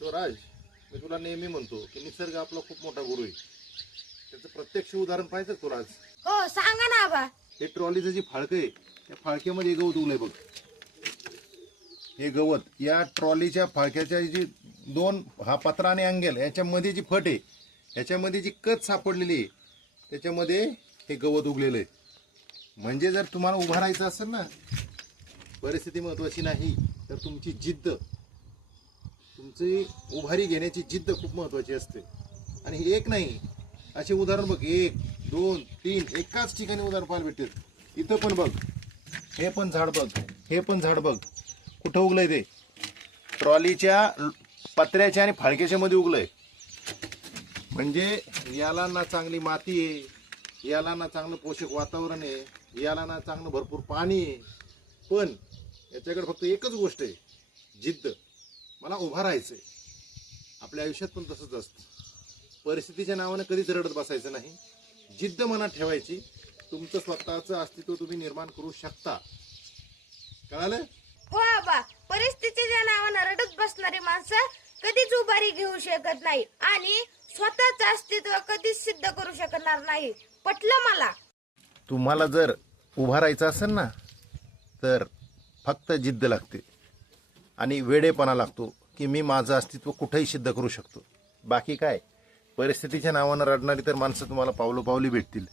स्वराज मी तुला नेहमी म्हणतो की निसर्ग आपला खूप मोठा गुरु आहे. त्याचं प्रत्यक्ष उदाहरण पाहिजे तुला आज? हो सांगा ना आबा. हे ट्रॉलीचं जी फाळकं आहे त्या फाळक्यामध्ये गवत उगलंय बघ. हे गवत या ट्रॉलीच्या फाळक्याच्या जी दोन हा पत्रा आणि अंगेल याच्यामध्ये जी फट आहे याच्यामध्ये जी कच सापडलेली आहे त्याच्यामध्ये हे गवत उगलेलं आहे म्हणजे जर तुम्हाला उभं राहायचं असेल ना परिस्थिती महत्वाची नाही तर तुमची जिद्द तुमची उभारी घेण्याची जिद्द खूप महत्त्वाची असते. आणि हे एक नाही असे उदाहरण बघ एक दोन तीन एकाच ठिकाणी उदाहरण पाहायला भेटतील. इथं पण बघ हे पण झाड बघ हे पण झाड बघ. कुठं उगलंय ते? ट्रॉलीच्या पत्र्याच्या आणि फाळक्याच्या मध्ये उगलंय. म्हणजे याला ना चांगली माती आहे याला ना चांगलं पोषक वातावरण आहे याला ना चांगलं भरपूर पाणी आहे. पण याच्याकडे फक्त एकच गोष्ट आहे जिद्द. मला उभा राहायचंय. आपल्या आयुष्यात पण तसंच असतं. परिस्थितीच्या नावानं कधीच रडत बसायचं नाही. जिद्द मनात ठेवायची. तुमचं स्वतःचं अस्तित्व तुम्ही निर्माण करू शकता. कळालं? हो आबा. परिस्थितीच्या नावानं रडत बसणारी माणसं कधीच उभारी घेऊ शकत नाही. आणि स्वतःच अस्तित्व कधीच सिद्ध करू शकणार नाही. पटलं मला? तुम्हाला जर उभा राहायचं असेल ना तर फक्त जिद्द लागते. आणि वेडेपणा लागतो की मी माझं अस्तित्व कुठेही सिद्ध करू शकतो. बाकी काय? परिस्थितीच्या नावानं रडणारी तर माणसं तुम्हाला पावलोपावली भेटतील.